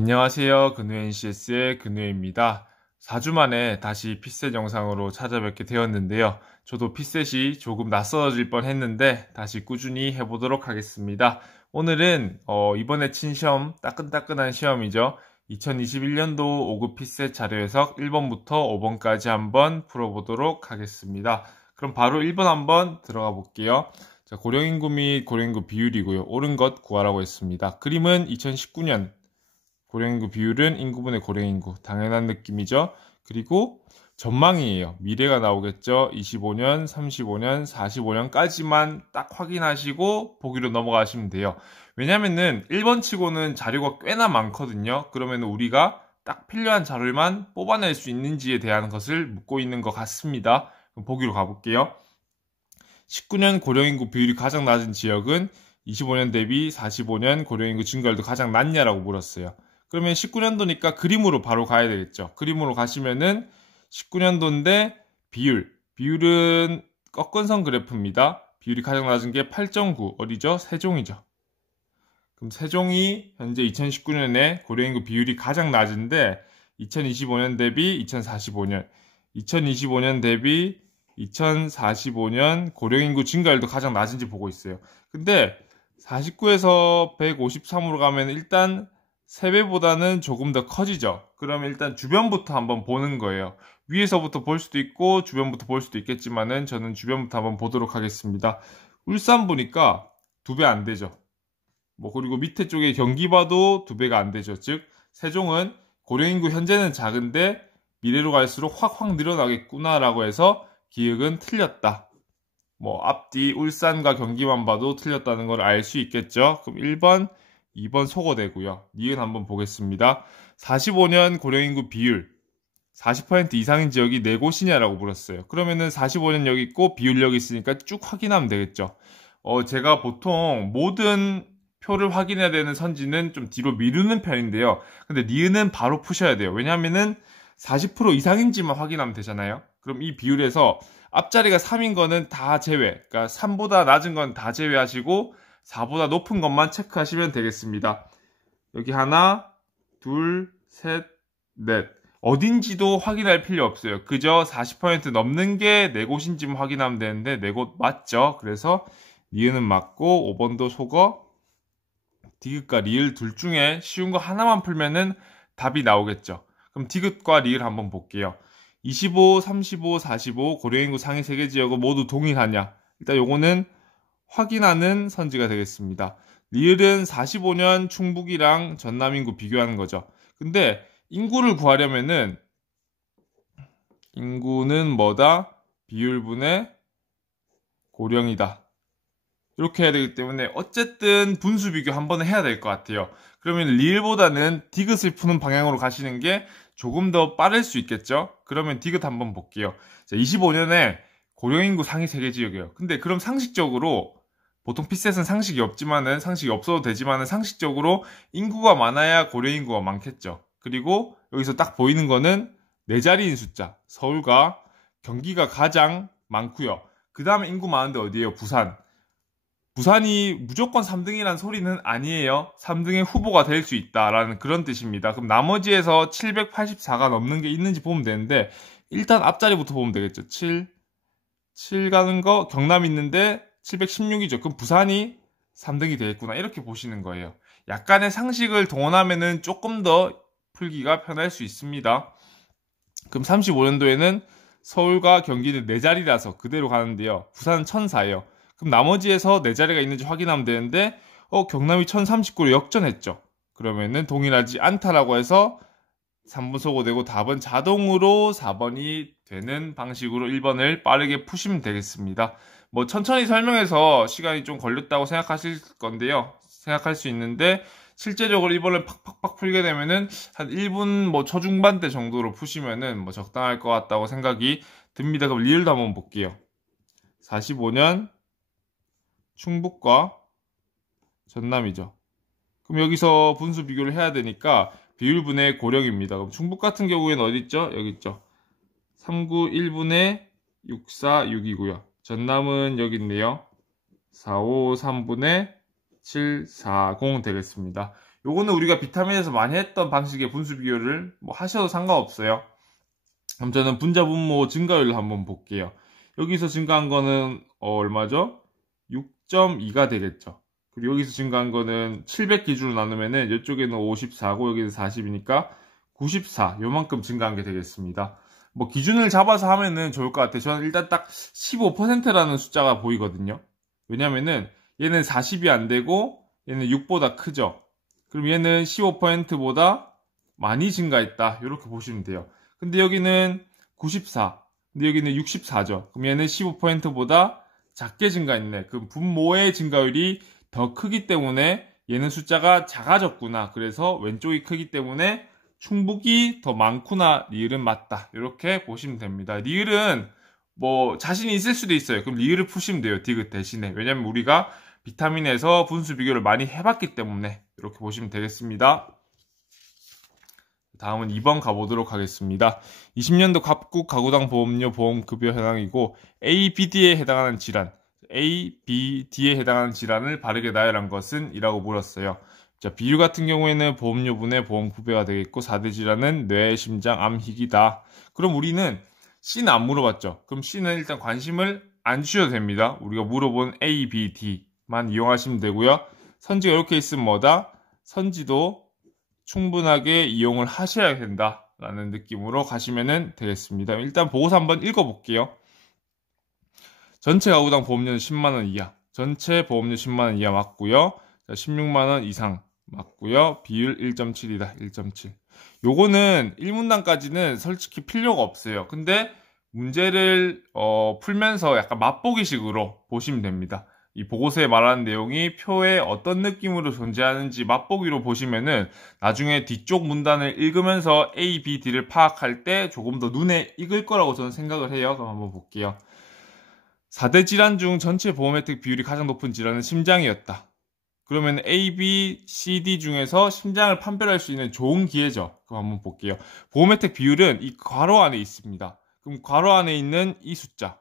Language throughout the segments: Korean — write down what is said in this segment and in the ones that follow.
안녕하세요. 근우 NCS의 근우입니다. 4주 만에 다시 핏셋 영상으로 찾아뵙게 되었는데요. 저도 핏셋이 조금 낯설어질 뻔 했는데 다시 꾸준히 해보도록 하겠습니다. 오늘은 이번에 친 시험, 따끈따끈한 시험이죠. 2021년도 5급 핏셋 자료 해석 1번부터 5번까지 한번 풀어보도록 하겠습니다. 그럼 바로 1번 한번 들어가 볼게요. 자, 고령인구 및 고령인구 비율이고요. 옳은 것 구하라고 했습니다. 그림은 2019년 고령인구 비율은 인구분의 고령인구. 당연한 느낌이죠. 그리고 전망이에요. 미래가 나오겠죠. 25년, 35년, 45년까지만 딱 확인하시고 보기로 넘어가시면 돼요. 왜냐면은 1번 치고는 자료가 꽤나 많거든요. 그러면 우리가 딱 필요한 자료만 뽑아낼 수 있는지에 대한 것을 묻고 있는 것 같습니다. 그럼 보기로 가볼게요. 19년 고령인구 비율이 가장 낮은 지역은 25년 대비 45년 고령인구 증가율도 가장 낮냐라고 물었어요. 그러면 19년도니까 그림으로 바로 가야 되겠죠. 그림으로 가시면은 19년도인데 비율은 꺾은선 그래프입니다. 비율이 가장 낮은 게 8.9 어디죠? 세종이죠. 그럼 세종이 현재 2019년에 고령인구 비율이 가장 낮은데 2025년 대비 2045년 2025년 대비 2045년 고령인구 증가율도 가장 낮은지 보고 있어요. 근데 49에서 153으로 가면 일단 3배보다는 조금 더 커지죠. 그러면 일단 주변부터 한번 보는 거예요. 위에서부터 볼 수도 있고 주변부터 볼 수도 있겠지만은 저는 주변부터 한번 보도록 하겠습니다. 울산 보니까 2배 안 되죠. 그리고 밑에 쪽에 경기 봐도 2배가 안 되죠. 즉 세종은 고령인구 현재는 작은데 미래로 갈수록 확 늘어나겠구나라고 해서 기억은 틀렸다. 앞뒤 울산과 경기만 봐도 틀렸다는 걸 알 수 있겠죠. 그럼 1번, 2번 소거되고요. 니은 한번 보겠습니다. 45년 고령인구 비율 40% 이상인 지역이 4곳이냐라고 물었어요. 그러면은 45년 여기 있고 비율 여기 있으니까 쭉 확인하면 되겠죠. 제가 보통 모든 표를 확인해야 되는 선지는 좀 뒤로 미루는 편인데요. 근데 니은은 바로 푸셔야 돼요. 왜냐하면은 40% 이상인지만 확인하면 되잖아요. 그럼 이 비율에서 앞자리가 3인 거는 다 제외, 그러니까 3보다 낮은 건 다 제외하시고 4보다 높은 것만 체크하시면 되겠습니다. 여기 하나, 둘, 셋, 넷. 어딘지도 확인할 필요 없어요. 그저 40% 넘는 게 4곳인지만 확인하면 되는데 4곳 맞죠? 그래서 니은은 맞고 5번도 속어, 디귿과 리을 둘 중에 쉬운 거 하나만 풀면은 답이 나오겠죠. 그럼 디귿과 리을 한번 볼게요. 25, 35, 45 고령인구 상위 3개 지역은 모두 동일하냐? 일단 요거는 확인하는 선지가 되겠습니다. 리을은 45년 충북이랑 전남 인구 비교하는 거죠. 근데 인구를 구하려면은 인구는 뭐다? 비율분의 고령이다. 이렇게 해야 되기 때문에 어쨌든 분수 비교 한 번은 해야 될 것 같아요. 그러면 리을보다는 디귿을 푸는 방향으로 가시는 게 조금 더 빠를 수 있겠죠? 그러면 디귿 한번 볼게요. 자, 25년에 고령인구 상위 3개 지역이에요. 근데 그럼 상식적으로 보통 핏셋은 상식이 없어도 되지만은 상식적으로 인구가 많아야 고령인구가 많겠죠. 그리고 여기서 딱 보이는 거는 4자리인 숫자. 서울과 경기가 가장 많고요. 그 다음에 인구 많은데 어디예요? 부산. 부산이 무조건 3등이란 소리는 아니에요. 3등의 후보가 될 수 있다라는 그런 뜻입니다. 그럼 나머지에서 784가 넘는 게 있는지 보면 되는데 일단 앞자리부터 보면 되겠죠. 7 가는 거 경남 있는데 716이죠. 그럼 부산이 3등이 되겠구나. 이렇게 보시는 거예요. 약간의 상식을 동원하면은 조금 더 풀기가 편할 수 있습니다. 그럼 35년도에는 서울과 경기는 4자리라서 그대로 가는데요. 부산은 1004예요. 그럼 나머지에서 4자리가 있는지 확인하면 되는데 경남이 1039로 역전했죠. 그러면은 동일하지 않다라고 해서 3번 소거되고 답은 자동으로 4번이 되는 방식으로 1번을 빠르게 푸시면 되겠습니다. 천천히 설명해서 시간이 좀 걸렸다고 생각하실 건데요. 생각할 수 있는데 실제적으로 1번을 팍팍팍 풀게 되면은 한 1분 초중반대 정도로 푸시면은 적당할 것 같다고 생각이 듭니다. 그럼 리을도 한번 볼게요. 45년 충북과 전남이죠. 그럼 여기서 분수 비교를 해야 되니까 비율분의 고령입니다. 그럼 충북 같은 경우에는 어디 있죠? 여기 있죠. 39 1분의 64 6이고요. 전남은 여기 있네요. 45 3분의 7 40 되겠습니다. 요거는 우리가 비타민에서 많이 했던 방식의 분수 비교를 뭐 하셔도 상관없어요. 그럼 저는 분자 분모 증가율을 한번 볼게요. 여기서 증가한 거는 얼마죠? 6.2가 되겠죠. 그리고 여기서 증가한 거는 700 기준으로 나누면은 이쪽에는 54고 여기는 40이니까 94 요만큼 증가한 게 되겠습니다. 뭐 기준을 잡아서 하면은 좋을 것 같아요. 저는 일단 딱 15%라는 숫자가 보이거든요. 왜냐면은 얘는 40이 안 되고 얘는 6보다 크죠. 그럼 얘는 15%보다 많이 증가했다. 이렇게 보시면 돼요. 근데 여기는 94. 근데 여기는 64죠. 그럼 얘는 15%보다 작게 증가했네. 그럼 분모의 증가율이 더 크기 때문에 얘는 숫자가 작아졌구나. 그래서 왼쪽이 크기 때문에 충북이 더 많구나. 리을은 맞다. 이렇게 보시면 됩니다. 리을은 뭐 자신이 있을 수도 있어요. 그럼 리을을 푸시면 돼요. 디귿 대신에. 왜냐면 우리가 비타민에서 분수 비교를 많이 해봤기 때문에 이렇게 보시면 되겠습니다. 다음은 2번 가보도록 하겠습니다. 20년도 갑국 가구당 보험료 보험급여 해당이고 ABD에 해당하는 질환, ABD에 해당하는 질환을 바르게 나열한 것은? 이라고 물었어요. 자, 비율 같은 경우에는 보험료분의 보험급여가 되겠고 4대 질환은 뇌, 심장, 암, 희귀다. 그럼 우리는 C는 안 물어봤죠. 그럼 C는 일단 관심을 안 주셔도 됩니다. 우리가 물어본 A, B, D만 이용하시면 되고요. 선지가 이렇게 있으면 뭐다? 선지도 충분하게 이용을 하셔야 된다라는 느낌으로 가시면 되겠습니다. 일단 보고서 한번 읽어볼게요. 전체 가구당 보험료는 10만원 이하, 전체 보험료 10만원 이하 맞고요. 16만원 이상 맞고요. 비율 1.7이다. 1.7. 요거는 1문단까지는 솔직히 필요가 없어요. 근데 문제를 풀면서 약간 맛보기식으로 보시면 됩니다. 이 보고서에 말하는 내용이 표에 어떤 느낌으로 존재하는지 맛보기로 보시면은 나중에 뒤쪽 문단을 읽으면서 A, B, D를 파악할 때 조금 더 눈에 익을 거라고 저는 생각을 해요. 그럼 한번 볼게요. 4대 질환 중 전체 보험 혜택 비율이 가장 높은 질환은 심장이었다. 그러면 A, B, C, D 중에서 심장을 판별할 수 있는 좋은 기회죠. 그럼 한번 볼게요. 보험 혜택 비율은 이 괄호 안에 있습니다. 그럼 괄호 안에 있는 이 숫자.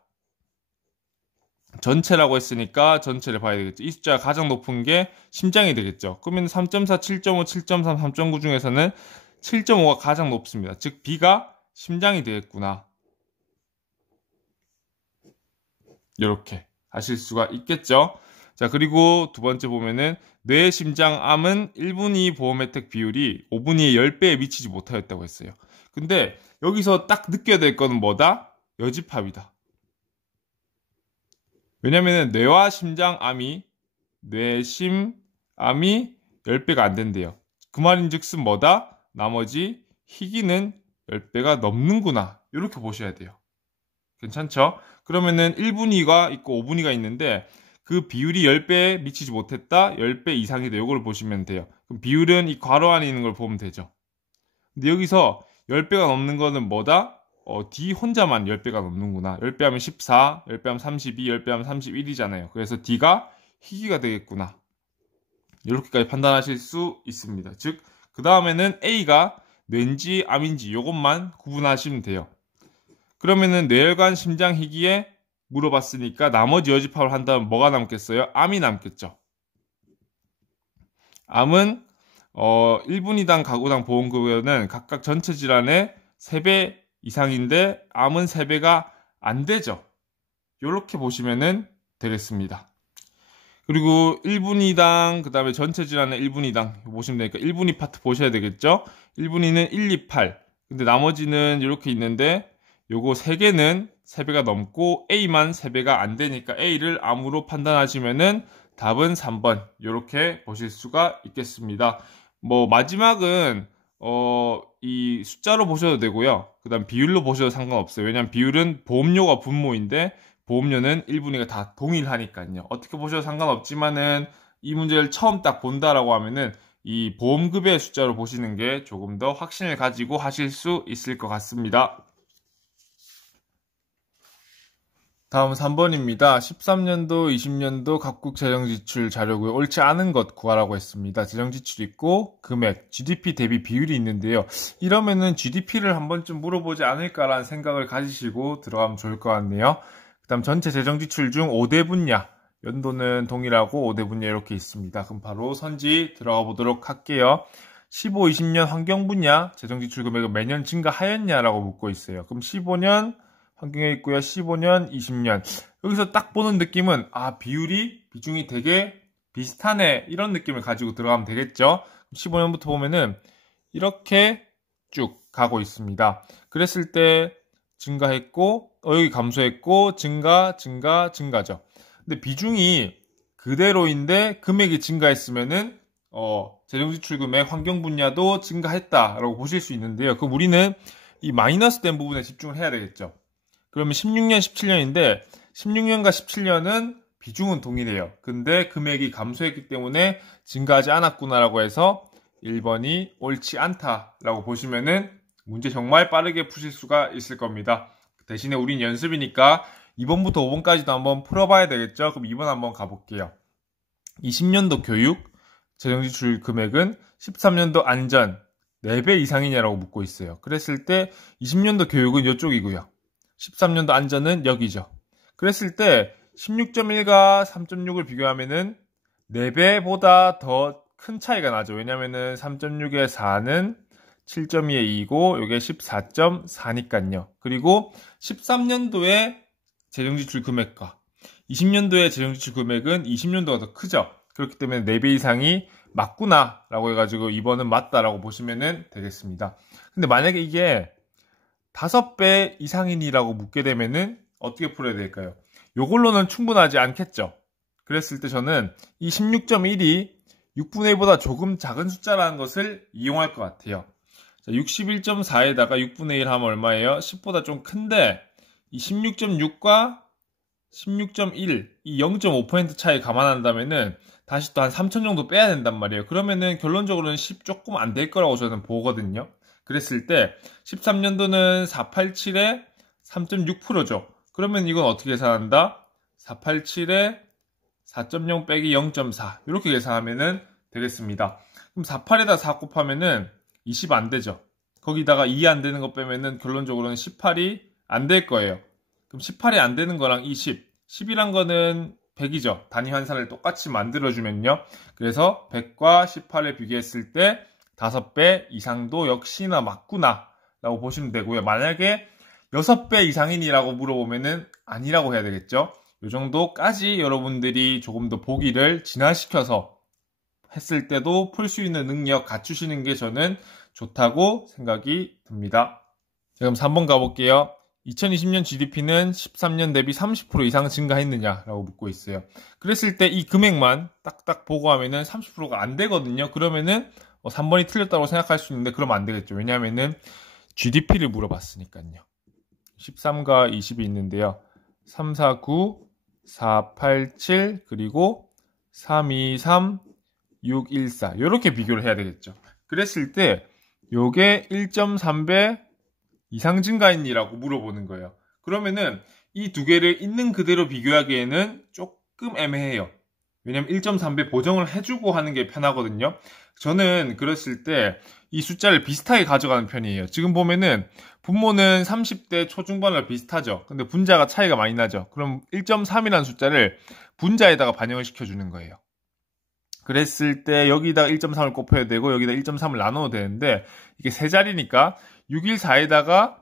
전체라고 했으니까 전체를 봐야 되겠죠. 이 숫자가 가장 높은 게 심장이 되겠죠. 그러면 3.4, 7.5, 7.3, 3.9 중에서는 7.5가 가장 높습니다. 즉 B가 심장이 되겠구나. 이렇게 하실 수가 있겠죠. 자, 그리고 두 번째 보면은 뇌, 심장, 암은 1분위 보험 혜택 비율이 5분위의 10배에 미치지 못하였다고 했어요. 근데 여기서 딱 느껴야 될 거는 뭐다? 여집합이다. 왜냐면은 뇌와 심장, 암이 뇌, 심, 암이 10배가 안 된대요. 그 말인즉슨 뭐다? 나머지 희귀는 10배가 넘는구나. 이렇게 보셔야 돼요. 괜찮죠? 그러면은 1분위가 있고 5분위가 있는데 그 비율이 10배에 미치지 못했다. 10배 이상이다. 이걸 보시면 돼요. 그럼 비율은 이 괄호 안에 있는 걸 보면 되죠. 근데 여기서 10배가 넘는 거는 뭐다? D 혼자만 10배가 넘는구나. 10배 하면 14, 10배 하면 32, 10배 하면 31이잖아요. 그래서 D가 희귀가 되겠구나. 이렇게까지 판단하실 수 있습니다. 즉, 그 다음에는 A가 뇌인지 암인지 이것만 구분하시면 돼요. 그러면은 뇌혈관 심장 희귀에 물어봤으니까 나머지 여집합을 한다면 뭐가 남겠어요? 암이 남겠죠. 암은 1분위당 가구당 보험급여는 각각 전체 질환의 3배 이상인데 암은 3배가 안 되죠. 이렇게 보시면 되겠습니다. 그리고 1분위당 그 다음에 전체 질환의 1분위당 보시면 되니까 1분위 파트 보셔야 되겠죠. 1분위는 1, 2, 8 근데 나머지는 이렇게 있는데 요거 3개는 3배가 넘고 A만 3배가 안 되니까 A를 암으로 판단하시면은 답은 3번 이렇게 보실 수가 있겠습니다. 뭐 마지막은 이 숫자로 보셔도 되고요. 그 다음 비율로 보셔도 상관없어요. 왜냐면 비율은 보험료가 분모인데 보험료는 1분위가 다 동일하니까요. 어떻게 보셔도 상관없지만은 이 문제를 처음 딱 본다라고 하면은 이 보험급여의 숫자로 보시는 게 조금 더 확신을 가지고 하실 수 있을 것 같습니다. 다음 3번입니다. 13년도, 20년도 각국 재정지출 자료고요. 옳지 않은 것 구하라고 했습니다. 재정지출 있고 금액, GDP 대비 비율이 있는데요. 이러면은 GDP를 한 번쯤 물어보지 않을까라는 생각을 가지시고 들어가면 좋을 것 같네요. 그 다음 전체 재정지출 중 5대 분야, 연도는 동일하고 5대 분야 이렇게 있습니다. 그럼 바로 선지 들어가 보도록 할게요. 15, 20년 환경 분야 재정 지출 금액은 매년 증가하였냐라고 묻고 있어요. 그럼 15년 환경에 있고요. 15년, 20년. 여기서 딱 보는 느낌은 비중이 되게 비슷하네 이런 느낌을 가지고 들어가면 되겠죠. 15년부터 보면은 이렇게 쭉 가고 있습니다. 그랬을 때 증가했고 여기 감소했고 증가죠. 근데 비중이 그대로인데 금액이 증가했으면은 재정지출 금액 환경 분야도 증가했다라고 보실 수 있는데요. 그럼 우리는 이 마이너스 된 부분에 집중을 해야 되겠죠. 그러면 16년, 17년인데 16년과 17년은 비중은 동일해요. 근데 금액이 감소했기 때문에 증가하지 않았구나라고 해서 1번이 옳지 않다라고 보시면은 문제 정말 빠르게 푸실 수가 있을 겁니다. 대신에 우린 연습이니까 2번부터 5번까지도 한번 풀어봐야 되겠죠. 그럼 2번 한번 가볼게요. 20년도 교육 재정지출 금액은 13년도 안전 4배 이상이냐라고 묻고 있어요. 그랬을 때 20년도 교육은 이쪽이고요. 13년도 안전은 여기죠. 그랬을 때 16.1과 3.6을 비교하면은 4배보다 더 큰 차이가 나죠. 왜냐면은 3.6에 4는 7.2에 2고 이게 14.4니까요. 그리고 13년도에 재정지출 금액과 20년도의 재정지출 금액은 20년도가 더 크죠. 그렇기 때문에 4배 이상이 맞구나 라고 해가지고 2번은 맞다라고 보시면 되겠습니다. 근데 만약에 이게 5배 이상이니라고 묻게 되면은 어떻게 풀어야 될까요? 요걸로는 충분하지 않겠죠. 그랬을 때 저는 이 16.1이 6분의 1보다 조금 작은 숫자라는 것을 이용할 것 같아요. 61.4에다가 6분의 1 하면 얼마예요? 10보다 좀 큰데 이 16.6과 16.1, 이 0.5% 차이 감안한다면은 다시 또 한 3천 정도 빼야 된단 말이에요. 그러면은 결론적으로는 10 조금 안 될 거라고 저는 보거든요. 그랬을 때 13년도는 487에 3.6%죠. 그러면 이건 어떻게 계산한다? 487에 4.0 빼기 0.4 이렇게 계산하면은 되겠습니다. 그럼 48에다 4 곱하면은 20 안 되죠. 거기다가 2 안 되는 거 빼면은 결론적으로는 18이 안 될 거예요. 그럼 18이 안 되는 거랑 20, 10이란 거는 100이죠. 단위 환산을 똑같이 만들어주면요. 그래서 100과 18을 비교했을 때 5배 이상도 역시나 맞구나 라고 보시면 되고요. 만약에 6배 이상이니라고 물어보면은 아니라고 해야 되겠죠. 이 정도까지 여러분들이 조금 더 보기를 진화시켜서 했을 때도 풀 수 있는 능력 갖추시는 게 저는 좋다고 생각이 듭니다. 자, 그럼 3번 가볼게요. 2020년 GDP는 13년 대비 30% 이상 증가했느냐라고 묻고 있어요. 그랬을 때 이 금액만 딱딱 보고 하면은 30%가 안 되거든요. 그러면은 3번이 틀렸다고 생각할 수 있는데 그러면 안 되겠죠. 왜냐하면은 GDP를 물어봤으니까요. 13과 20이 있는데요. 3, 4, 9, 4, 8, 7 그리고 3, 2, 3, 6, 1, 4 이렇게 비교를 해야 되겠죠. 그랬을 때 요게 1.3배 이상 증가했니라고 물어보는 거예요. 그러면은 이 두 개를 있는 그대로 비교하기에는 조금 애매해요. 왜냐면 1.3배 보정을 해주고 하는 게 편하거든요. 저는 그랬을 때 이 숫자를 비슷하게 가져가는 편이에요. 지금 보면은 분모는 30대 초중반과 비슷하죠. 근데 분자가 차이가 많이 나죠. 그럼 1.3이라는 숫자를 분자에다가 반영을 시켜주는 거예요. 그랬을 때 여기다가 1.3을 곱해야 되고 여기다 1.3을 나눠도 되는데 이게 세 자리니까 614에다가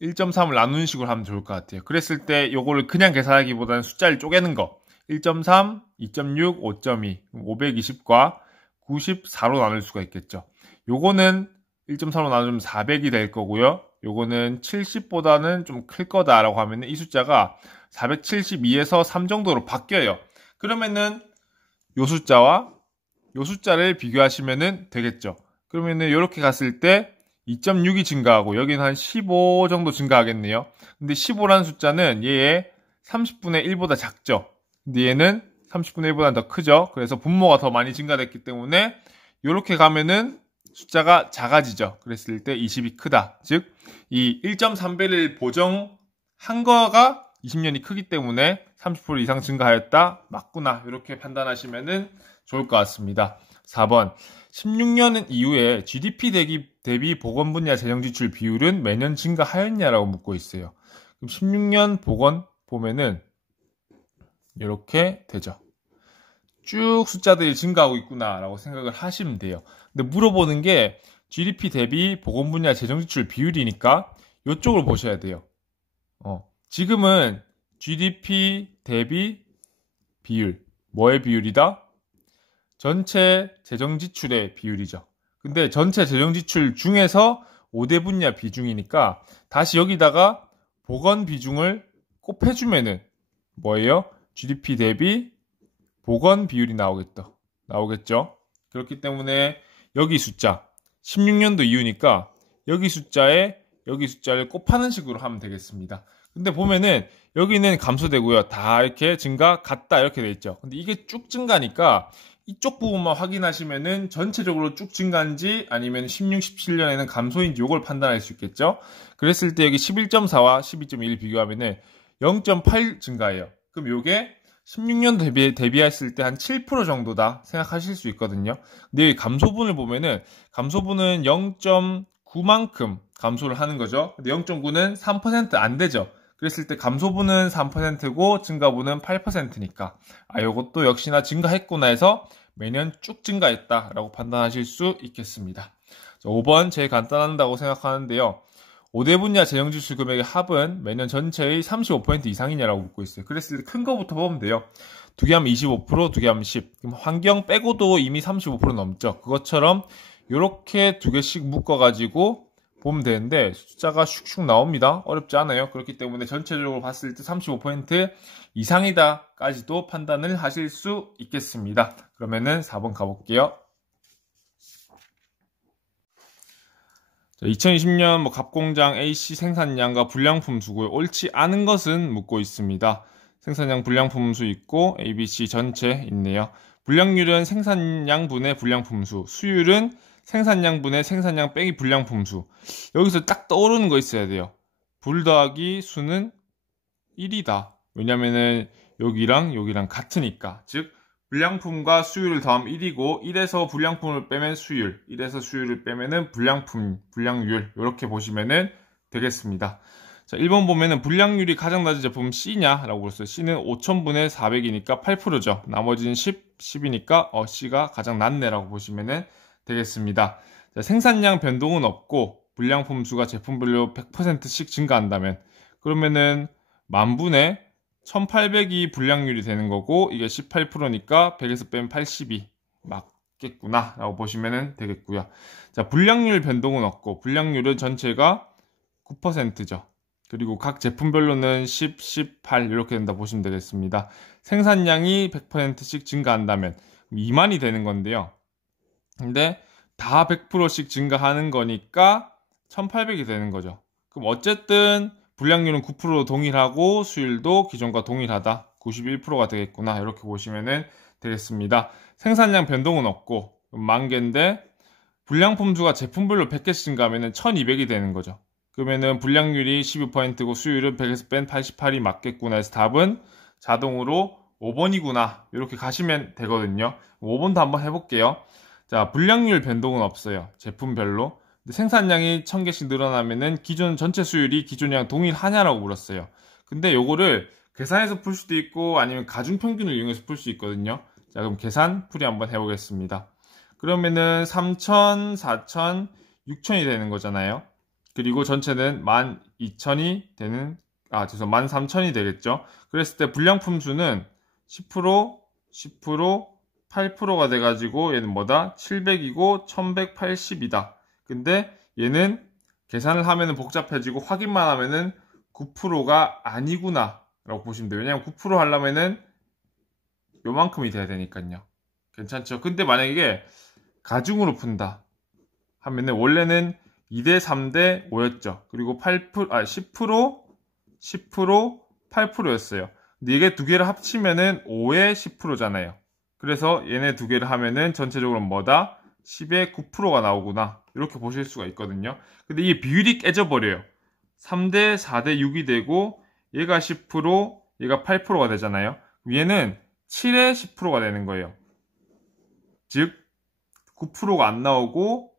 1.3을 나누는 식으로 하면 좋을 것 같아요. 그랬을 때 요거를 그냥 계산하기보다는 숫자를 쪼개는 거 1.3, 2.6, 5.2, 520과 94로 나눌 수가 있겠죠. 요거는 1.3로 나누면 400이 될 거고요. 요거는 70보다는 좀 클 거다라고 하면 이 숫자가 472에서 3 정도로 바뀌어요. 그러면은 요 숫자와 요 숫자를 비교하시면 되겠죠. 그러면은 이렇게 갔을 때 2.6이 증가하고 여기는 한 15 정도 증가하겠네요. 근데 15라는 숫자는 얘의 30분의 1보다 작죠. 근데 얘는 30분의 1보다 더 크죠. 그래서 분모가 더 많이 증가됐기 때문에 이렇게 가면은 숫자가 작아지죠. 그랬을 때 20이 크다. 즉, 이 1.3배를 보정한 거가 20년이 크기 때문에 30% 이상 증가하였다. 맞구나. 이렇게 판단하시면 좋을 것 같습니다. 4번. 16년 이후에 GDP 대비 보건 분야 재정 지출 비율은 매년 증가하였냐라고 묻고 있어요. 그럼 16년 보건 보면은 이렇게 되죠. 쭉 숫자들이 증가하고 있구나 라고 생각을 하시면 돼요. 근데 물어보는 게 GDP 대비 보건 분야 재정지출 비율이니까 이쪽을 보셔야 돼요. 지금은 GDP 대비 비율, 뭐의 비율이다? 전체 재정지출의 비율이죠. 근데 전체 재정지출 중에서 5대 분야 비중이니까 다시 여기다가 보건 비중을 곱해주면은 뭐예요? GDP 대비 보건 비율이 나오겠죠. 그렇기 때문에 여기 숫자 16년도 이후니까 여기 숫자를 곱하는 식으로 하면 되겠습니다. 근데 보면은 여기는 감소되고요. 다 이렇게 증가 같다 이렇게 돼 있죠. 근데 이게 쭉 증가니까 이쪽 부분만 확인하시면은 전체적으로 쭉 증가인지 아니면 16, 17년에는 감소인지 이걸 판단할 수 있겠죠. 그랬을 때 여기 11.4와 12.1 비교하면은 0.8 증가해요. 그럼 요게 16년 대비했을 때 한 7% 정도다 생각하실 수 있거든요. 근데 이 감소분을 보면은 감소분은 0.9만큼 감소를 하는 거죠. 근데 0.9는 3%안 되죠. 그랬을 때 감소분은 3%고 증가분은 8%니까 요것도 역시나 증가했구나 해서 매년 쭉 증가했다라고 판단하실 수 있겠습니다. 5번 제일 간단하다고 생각하는데요. 5대 분야 재정지출 금액의 합은 매년 전체의 35% 이상이냐라고 묻고 있어요. 그랬을 때 큰 거부터 보면 돼요. 두 개 하면 25%, 두 개 하면 10. 그럼 환경 빼고도 이미 35% 넘죠. 그것처럼 이렇게 두 개씩 묶어가지고 보면 되는데 숫자가 슉슉 나옵니다. 어렵지 않아요. 그렇기 때문에 전체적으로 봤을 때 35% 이상이다까지도 판단을 하실 수 있겠습니다. 그러면은 4번 가볼게요. 2020년 갑공장 AC 생산량과 불량품 수고요. 옳지 않은 것은 묻고 있습니다. 생산량 불량품 수 있고 ABC 전체 있네요. 불량률은 생산량분의 불량품 수, 수율은 생산량분의 생산량 빼기 불량품 수. 여기서 딱 떠오르는 거 있어야 돼요. 불 더하기 수는 1이다. 왜냐면은 여기랑 같으니까. 즉 불량품과 수율을 더하면 1이고 1에서 불량품을 빼면 수율, 1에서 수율을 빼면은 불량률 이렇게 보시면은 되겠습니다. 자, 1번 보면은 불량률이 가장 낮은 제품은 C냐라고 그랬어요. C는 5000분의 400이니까 8%죠. 나머지는 10이니까 C가 가장 낮네라고 보시면은 되겠습니다. 자, 생산량 변동은 없고 불량품 수가 제품별로 100%씩 증가한다면 그러면은 만분의 1800이 불량률이 되는 거고 이게 18%니까 100에서 빼면 82 맞겠구나 라고 보시면 되겠고요. 자, 불량률 변동은 없고 불량률은 전체가 9%죠. 그리고 각 제품별로는 10, 18 이렇게 된다 보시면 되겠습니다. 생산량이 100%씩 증가한다면 2만이 되는 건데요. 근데 다 100%씩 증가하는 거니까 1800이 되는 거죠. 그럼 어쨌든 불량률은 9% 동일하고 수율도 기존과 동일하다. 91%가 되겠구나. 이렇게 보시면 되겠습니다. 생산량 변동은 없고 10,000개인데 불량품 수가 제품별로 100개씩 증가하면 1200이 되는 거죠. 그러면은 불량률이 12%고 수율은 100에서 뺀 88이 맞겠구나 해서 답은 자동으로 5번이구나. 이렇게 가시면 되거든요. 5번도 한번 해볼게요. 자, 불량률 변동은 없어요. 제품별로. 생산량이 1000개씩 늘어나면은 기존 전체 수율이 기존이랑 동일하냐라고 물었어요. 근데 요거를 계산해서 풀 수도 있고 아니면 가중평균을 이용해서 풀 수 있거든요. 자, 그럼 계산 풀이 한번 해보겠습니다. 그러면은 3000, 4000, 6000이 되는 거잖아요. 그리고 전체는 12000이 되는, 13000이 되겠죠. 그랬을 때 불량품 수는 10%, 10%, 8%가 돼가지고 얘는 뭐다? 700이고 1180이다. 근데 얘는 계산을 하면은 복잡해지고 확인만 하면은 9%가 아니구나 라고 보시면 돼요. 왜냐면 9% 하려면은 요만큼이 돼야 되니까요. 괜찮죠? 근데 만약에 가중으로 푼다 하면은 원래는 2대 3대 5였죠. 그리고 10%, 10%, 8%였어요. 근데 이게 두 개를 합치면은 5에 10%잖아요. 그래서 얘네 두 개를 하면은 전체적으로 뭐다? 10에 9%가 나오구나. 이렇게 보실 수가 있거든요. 근데 이 비율이 깨져버려요. 3대 4대 6이 되고 얘가 10%, 얘가 8%가 되잖아요. 얘는 7에 10%가 되는 거예요. 즉 9%가 안 나오고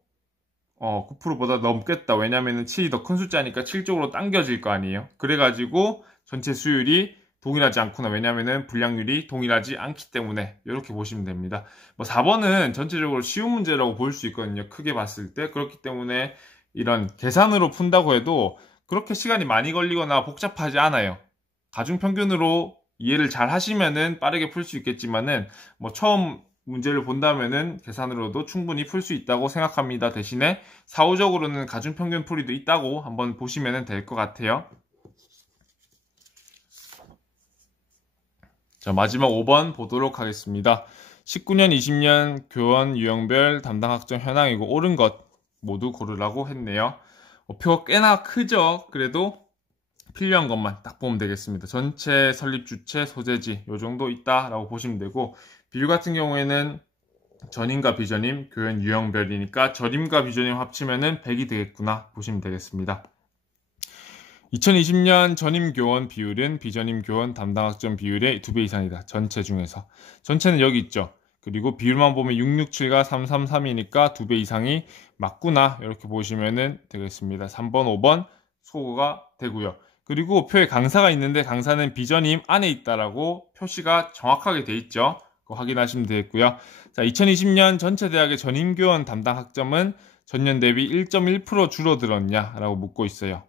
9%보다 넘겠다. 왜냐면은 7이 더 큰 숫자니까 7 쪽으로 당겨질 거 아니에요. 그래가지고 전체 수율이 동일하지 않구나. 왜냐하면은 분량률이 동일하지 않기 때문에 이렇게 보시면 됩니다. 뭐 4번은 전체적으로 쉬운 문제라고 볼 수 있거든요. 크게 봤을 때. 그렇기 때문에 이런 계산으로 푼다고 해도 그렇게 시간이 많이 걸리거나 복잡하지 않아요. 가중평균으로 이해를 잘 하시면은 빠르게 풀 수 있겠지만은 뭐 처음 문제를 본다면은 계산으로도 충분히 풀 수 있다고 생각합니다. 대신에 사후적으로는 가중평균 풀이도 있다고 한번 보시면 될 것 같아요. 자, 마지막 5번 보도록 하겠습니다. 19년, 20년 교원 유형별 담당 학점 현황이고 옳은 것 모두 고르라고 했네요. 표가 꽤나 크죠? 그래도 필요한 것만 딱 보면 되겠습니다. 전체 설립 주체, 소재지 요 정도 있다라고 보시면 되고 비율 같은 경우에는 전임과 비전임, 교원 유형별이니까 전임과 비전임 합치면은 100이 되겠구나 보시면 되겠습니다. 2020년 전임 교원 비율은 비전임 교원 담당 학점 비율의 2배 이상이다. 전체 중에서. 전체는 여기 있죠. 그리고 비율만 보면 667과 333이니까 2배 이상이 맞구나. 이렇게 보시면 되겠습니다. 3번, 5번 소거가 되고요. 그리고 표에 강사가 있는데 강사는 비전임 안에 있다라고 표시가 정확하게 돼 있죠. 그거 확인하시면 되겠고요. 자, 2020년 전체 대학의 전임 교원 담당 학점은 전년 대비 1.1% 줄어들었냐라고 묻고 있어요.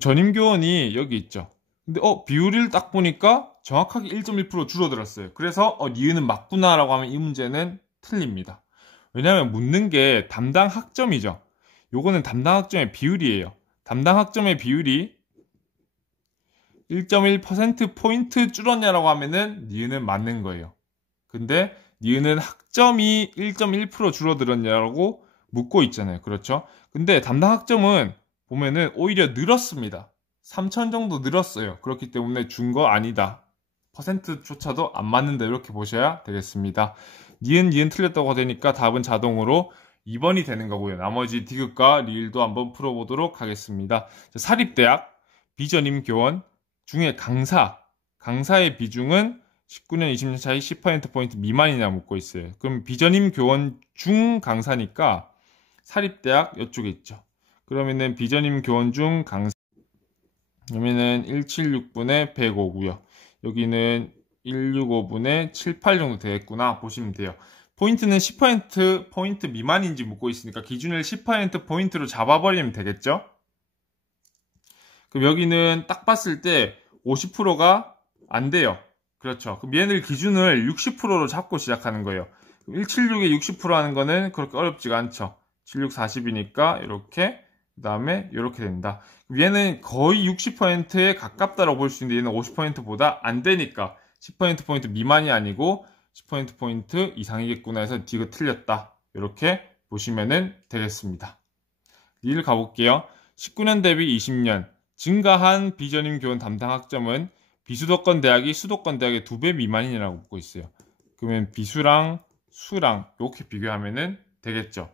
전임 교원이 여기 있죠. 근데 비율을 딱 보니까 정확하게 1.1% 줄어들었어요. 그래서 니은은 맞구나라고 하면 이 문제는 틀립니다. 왜냐하면 묻는 게 담당 학점이죠. 요거는 담당 학점의 비율이에요. 담당 학점의 비율이 1.1%포인트 줄었냐라고 하면은 니은은 맞는 거예요. 근데 니은은 학점이 1.1% 줄어들었냐라고 묻고 있잖아요. 그렇죠? 근데 담당 학점은 보면은 오히려 늘었습니다. 3천 정도 늘었어요. 그렇기 때문에 준 거 아니다. 퍼센트조차도 안 맞는다. 이렇게 보셔야 되겠습니다. 니은 틀렸다고 되니까 답은 자동으로 2번이 되는 거고요. 나머지 디귿과 리을도 한번 풀어보도록 하겠습니다. 사립대학 비전임 교원 중에 강사의 비중은 19년, 20년 차이 10%포인트 미만이냐 묻고 있어요. 그럼 비전임 교원 중 강사니까 사립대학 이쪽에 있죠. 그러면은 비전임 교원 중 강사 그러면은 176분의 105고요. 여기는 165분의 78 정도 되겠구나 보시면 돼요. 포인트는 10% 포인트 미만인지 묻고 있으니까 기준을 10% 포인트로 잡아버리면 되겠죠? 그럼 여기는 딱 봤을 때 50%가 안 돼요. 그렇죠. 그럼 얘를 기준을 60%로 잡고 시작하는 거예요. 176에 60% 하는 거는 그렇게 어렵지가 않죠. 76, 40이니까 이렇게 그 다음에 이렇게 된다. 얘는 거의 60%에 가깝다고 볼 수 있는데 얘는 50%보다 안 되니까 10%포인트 미만이 아니고 10%포인트 이상이겠구나 해서 D가 틀렸다. 이렇게 보시면 되겠습니다. D를 가볼게요. 19년 대비 20년 증가한 비전임 교원 담당 학점은 비수도권 대학이 수도권 대학의 2배 미만이라고 묻고 있어요. 그러면 비수랑 수랑 이렇게 비교하면 되겠죠.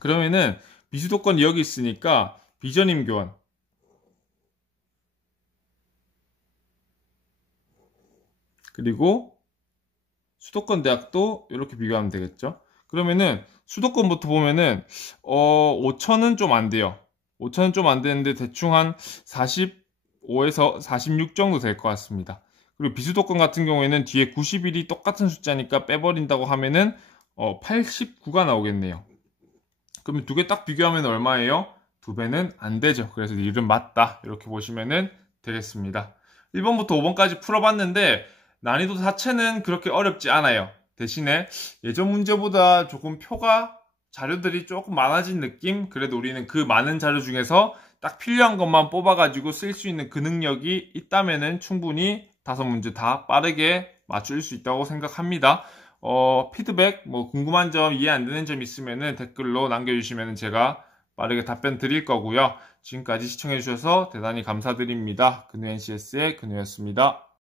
그러면은 비수도권이 여기 있으니까 비전임 교원 그리고 수도권 대학도 이렇게 비교하면 되겠죠. 그러면은 수도권부터 보면은 5천은 좀 안 돼요. 5천은 좀 안 되는데 대충 한 45에서 46 정도 될 것 같습니다. 그리고 비수도권 같은 경우에는 뒤에 91이 똑같은 숫자니까 빼버린다고 하면은 89가 나오겠네요. 그러면 두 개 딱 비교하면 얼마예요? 2배는 안 되죠. 그래서 이름 맞다. 이렇게 보시면 되겠습니다. 1번부터 5번까지 풀어봤는데 난이도 자체는 그렇게 어렵지 않아요. 대신에 예전 문제보다 조금 표가 자료들이 조금 많아진 느낌? 그래도 우리는 그 많은 자료 중에서 딱 필요한 것만 뽑아가지고 쓸 수 있는 그 능력이 있다면 충분히 5문제 다 빠르게 맞출 수 있다고 생각합니다. 피드백, 궁금한 점, 이해 안 되는 점 있으면 댓글로 남겨주시면 제가 빠르게 답변 드릴 거고요. 지금까지 시청해주셔서 대단히 감사드립니다. 근우 NCS의 근우였습니다.